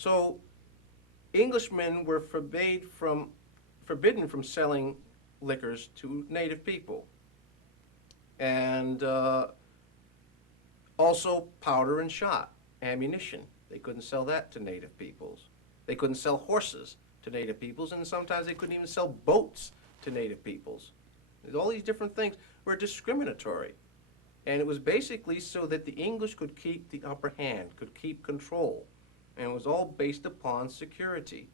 So Englishmen were forbidden from selling liquors to native people. And also powder and shot, ammunition. They couldn't sell that to native peoples. They couldn't sell horses to native peoples, and sometimes they couldn't even sell boats to native peoples. All these different things were discriminatory. And it was basically so that the English could keep the upper hand, could keep control. And it was all based upon security.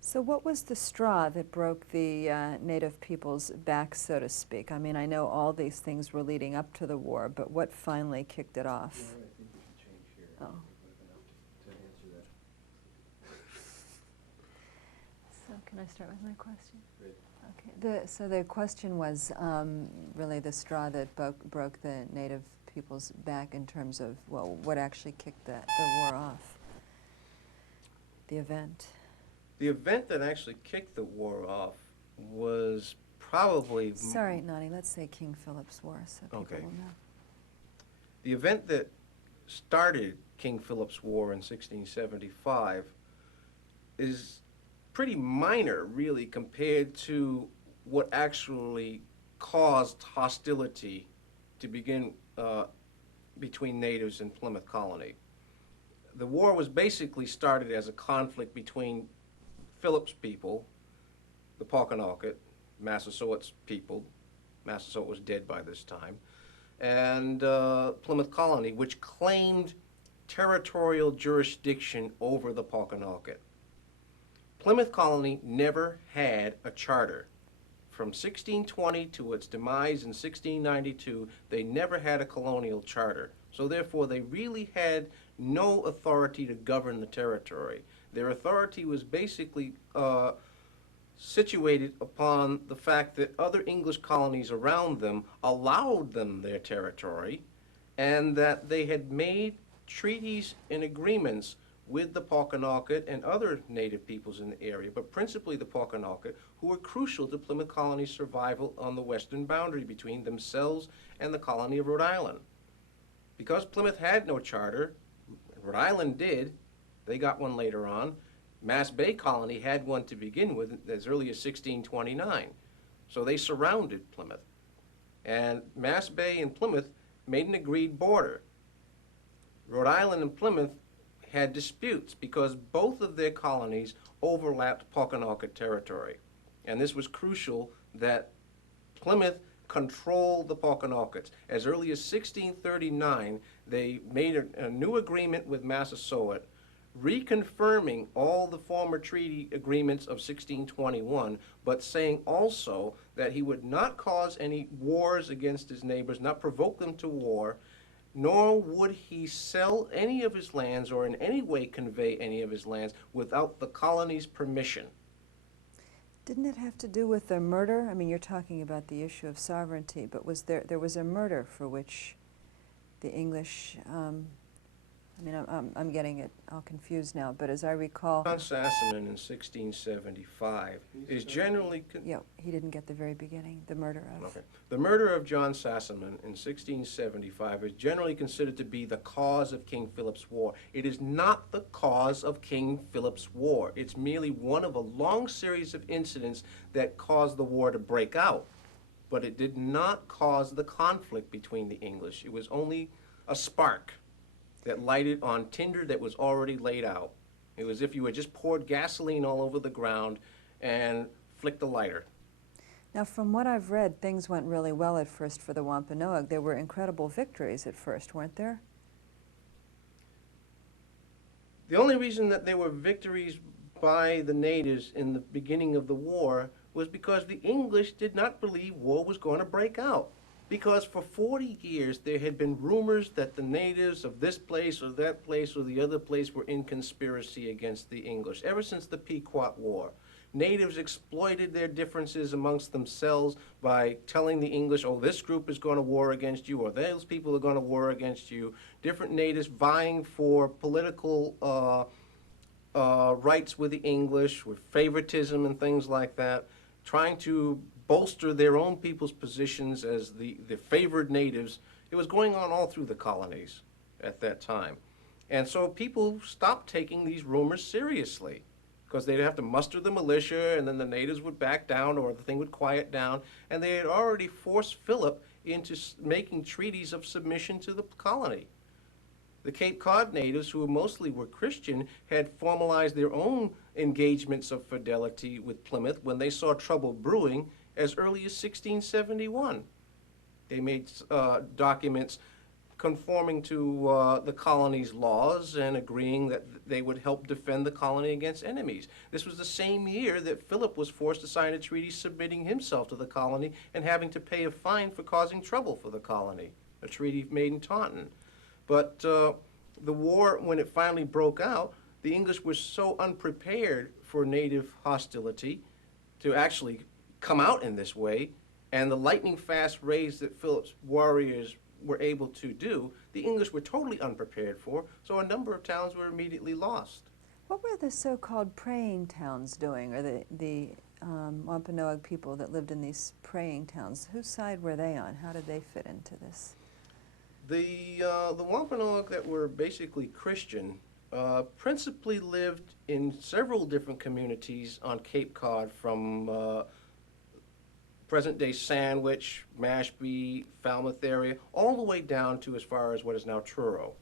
So what was the straw that broke the native people's back, so to speak? I mean, I know all these things were leading up to the war, but what finally kicked it off? Yeah, I think we should change here. Oh. I think it would have been enough to answer that. So can I start with my question? Great. Okay. So the question was really the straw that broke the native people's back in terms of, well, what actually kicked the war off? The event. The event that actually kicked the war off was probably... Sorry, Nani, let's say King Philip's War so people Okay. will know. The event that started King Philip's War in 1675 is pretty minor, really, compared to what actually caused hostility to begin between natives and Plymouth Colony. The war was basically started as a conflict between Philip's people, the Paukenawket, Massasoit's people. Massasoit was dead by this time, and Plymouth Colony, which claimed territorial jurisdiction over the Paukenawket. Plymouth Colony never had a charter. From 1620 to its demise in 1692, they never had a colonial charter. So therefore, they really had no authority to govern the territory. Their authority was basically situated upon the fact that other English colonies around them allowed them their territory, and that they had made treaties and agreements with the Paukenawket and other native peoples in the area, but principally the Paukenawket, who were crucial to Plymouth Colony's survival on the western boundary between themselves and the colony of Rhode Island. Because Plymouth had no charter, Rhode Island did, they got one later on. Mass Bay Colony had one to begin with as early as 1629. So they surrounded Plymouth. And Mass Bay and Plymouth made an agreed border. Rhode Island and Plymouth had disputes because both of their colonies overlapped Paukenawket territory. And this was crucial that Plymouth control the Paukenawkets. As early as 1639, they made a new agreement with Massasoit, reconfirming all the former treaty agreements of 1621, but saying also that he would not cause any wars against his neighbors, not provoke them to war, nor would he sell any of his lands or in any way convey any of his lands without the colony's permission. Didn't it have to do with the murder? I mean, you're talking about the issue of sovereignty, but there was a murder for which the English, I mean, I'm getting it all confused now, but as I recall... John Sassaman in 1675 is generally... Yeah, he didn't get the very beginning, the murder of... Okay. The murder of John Sassaman in 1675 is generally considered to be the cause of King Philip's War. It is not the cause of King Philip's War. It's merely one of a long series of incidents that caused the war to break out. But it did not cause the conflict between the English. It was only a spark that lighted on tinder that was already laid out. It was as if you had just poured gasoline all over the ground and flicked the lighter. Now, from what I've read, things went really well at first for the Wampanoag. There were incredible victories at first, weren't there? The only reason that there were victories by the natives in the beginning of the war was because the English did not believe war was going to break out. Because for 40 years there had been rumors that the natives of this place or that place or the other place were in conspiracy against the English, ever since the Pequot War. Natives exploited their differences amongst themselves by telling the English, oh, this group is going to war against you, or those people are going to war against you. Different natives vying for political rights with the English, with favoritism and things like that, trying to bolster their own people's positions as the favored natives. It was going on all through the colonies at that time. And so people stopped taking these rumors seriously because they'd have to muster the militia and then the natives would back down or the thing would quiet down. And they had already forced Philip into making treaties of submission to the colony. The Cape Cod natives, who mostly were Christian, had formalized their own engagements of fidelity with Plymouth when they saw trouble brewing as early as 1671. They made documents conforming to the colony's laws and agreeing that they would help defend the colony against enemies. This was the same year that Philip was forced to sign a treaty submitting himself to the colony and having to pay a fine for causing trouble for the colony, a treaty made in Taunton. But the war, when it finally broke out, the English were so unprepared for native hostility to actually come out in this way, and the lightning fast raids that Philip's warriors were able to do, the English were totally unprepared for, so a number of towns were immediately lost. What were the so-called praying towns doing, or the Wampanoag people that lived in these praying towns? Whose side were they on? How did they fit into this? The Wampanoag that were basically Christian principally lived in several different communities on Cape Cod, from present-day Sandwich, Mashpee, Falmouth area, all the way down to as far as what is now Truro.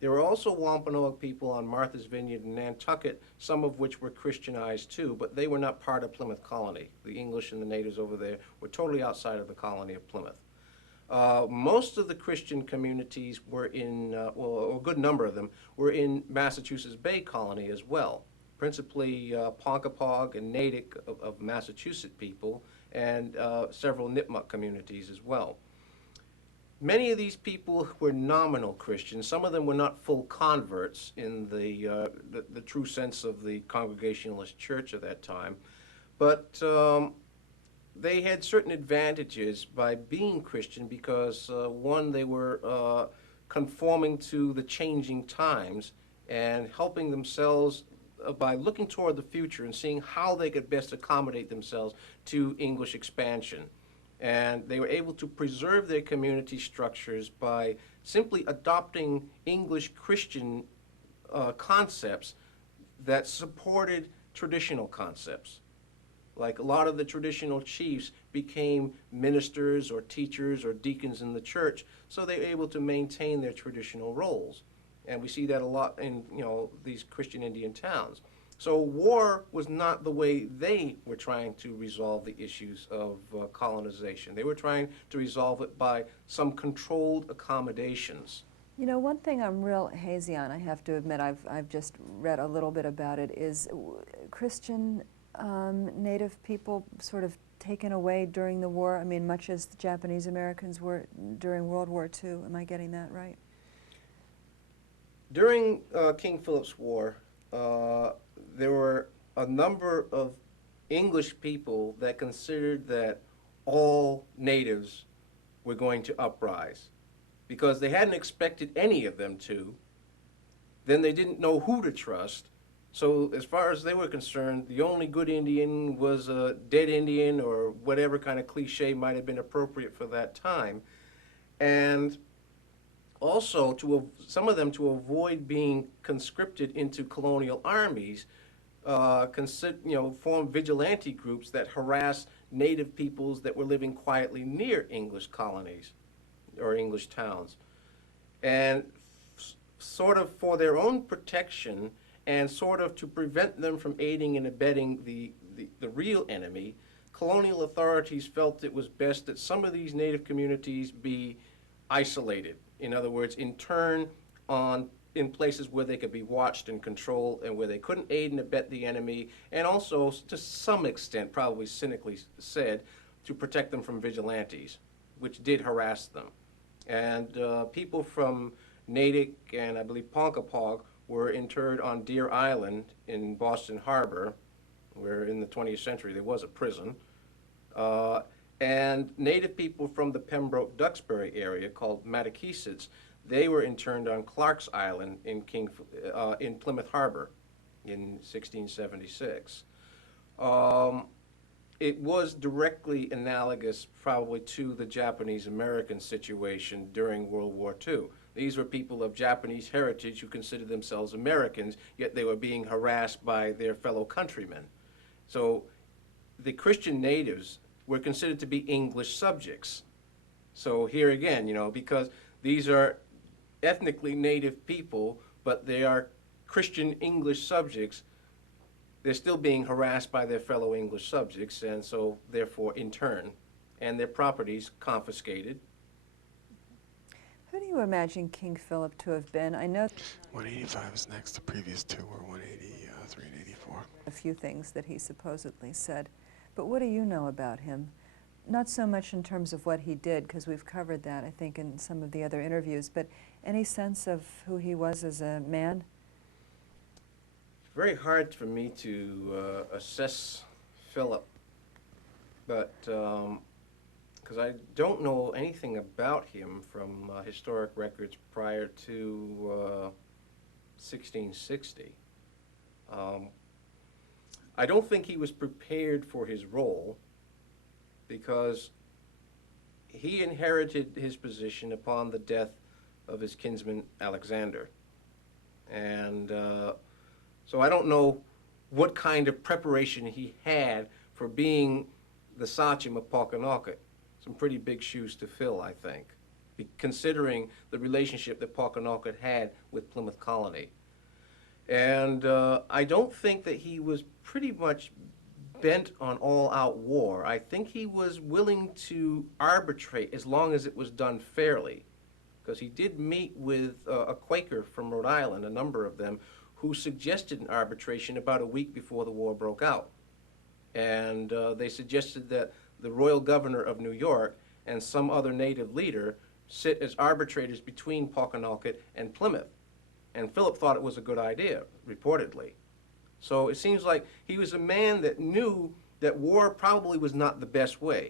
There were also Wampanoag people on Martha's Vineyard and Nantucket, some of which were Christianized too, but they were not part of Plymouth Colony. The English and the natives over there were totally outside of the colony of Plymouth. Most of the Christian communities were in, well, a good number of them, were in Massachusetts Bay Colony as well, principally Ponkapog and Natick of Massachusetts people, and several Nipmuc communities as well. Many of these people were nominal Christians. Some of them were not full converts in the true sense of the Congregationalist Church at that time, but they had certain advantages by being Christian because, one, they were conforming to the changing times and helping themselves by looking toward the future and seeing how they could best accommodate themselves to English expansion. And they were able to preserve their community structures by simply adopting English Christian concepts that supported traditional concepts. Like a lot of the traditional chiefs became ministers or teachers or deacons in the church, so they were able to maintain their traditional roles. And we see that a lot in, these Christian Indian towns. So war was not the way they were trying to resolve the issues of colonization. They were trying to resolve it by some controlled accommodations. You know, one thing I'm real hazy on, I have to admit, I've just read a little bit about it, is Christian Native people sort of taken away during the war. I mean, much as the Japanese Americans were during World War II. Am I getting that right? During King Philip's War, there were a number of English people that considered that all natives were going to uprise because they hadn't expected any of them to. Then they didn't know who to trust. So as far as they were concerned, the only good Indian was a dead Indian or whatever kind of cliche might have been appropriate for that time. And also, some of them, to avoid being conscripted into colonial armies, formed vigilante groups that harassed native peoples that were living quietly near English colonies or English towns. And sort of for their own protection and sort of to prevent them from aiding and abetting the real enemy, colonial authorities felt it was best that some of these native communities be isolated. In other words, interned in places where they could be watched and controlled and where they couldn't aid and abet the enemy, and also, to some extent, probably cynically said, to protect them from vigilantes, which did harass them. And people from Natick and I believe Ponkapog were interred on Deer Island in Boston Harbor, where in the 20th century there was a prison. And native people from the Pembroke-Duxbury area called Matakesets, they were interned on Clark's Island in Plymouth Harbor in 1676. It was directly analogous probably to the Japanese-American situation during World War II. These were people of Japanese heritage who considered themselves Americans, yet they were being harassed by their fellow countrymen. So the Christian natives were considered to be English subjects. So here again, because these are ethnically native people, but they are Christian English subjects, they're still being harassed by their fellow English subjects, and so therefore interned, and their properties confiscated. Who do you imagine King Philip to have been? I know 185 is next. The previous two were 183 and 84. a few things that he supposedly said, but what do you know about him? Not so much in terms of what he did, because we've covered that, I think, in some of the other interviews, but any sense of who he was as a man? It's very hard for me to assess Philip, but because I don't know anything about him from historic records prior to 1660. I don't think he was prepared for his role, because he inherited his position upon the death of his kinsman Alexander. And so I don't know what kind of preparation he had for being the Sachem of Paukenawket. Some pretty big shoes to fill, I think, considering the relationship that Paukenawket had with Plymouth Colony. And I don't think that he was pretty much bent on all-out war. I think he was willing to arbitrate as long as it was done fairly, because he did meet with a Quaker from Rhode Island, a number of them, who suggested an arbitration about a week before the war broke out. And they suggested that the royal governor of New York and some other native leader sit as arbitrators between Paukenawket and Plymouth. And Philip thought it was a good idea, reportedly. So it seems like he was a man that knew that war probably was not the best way.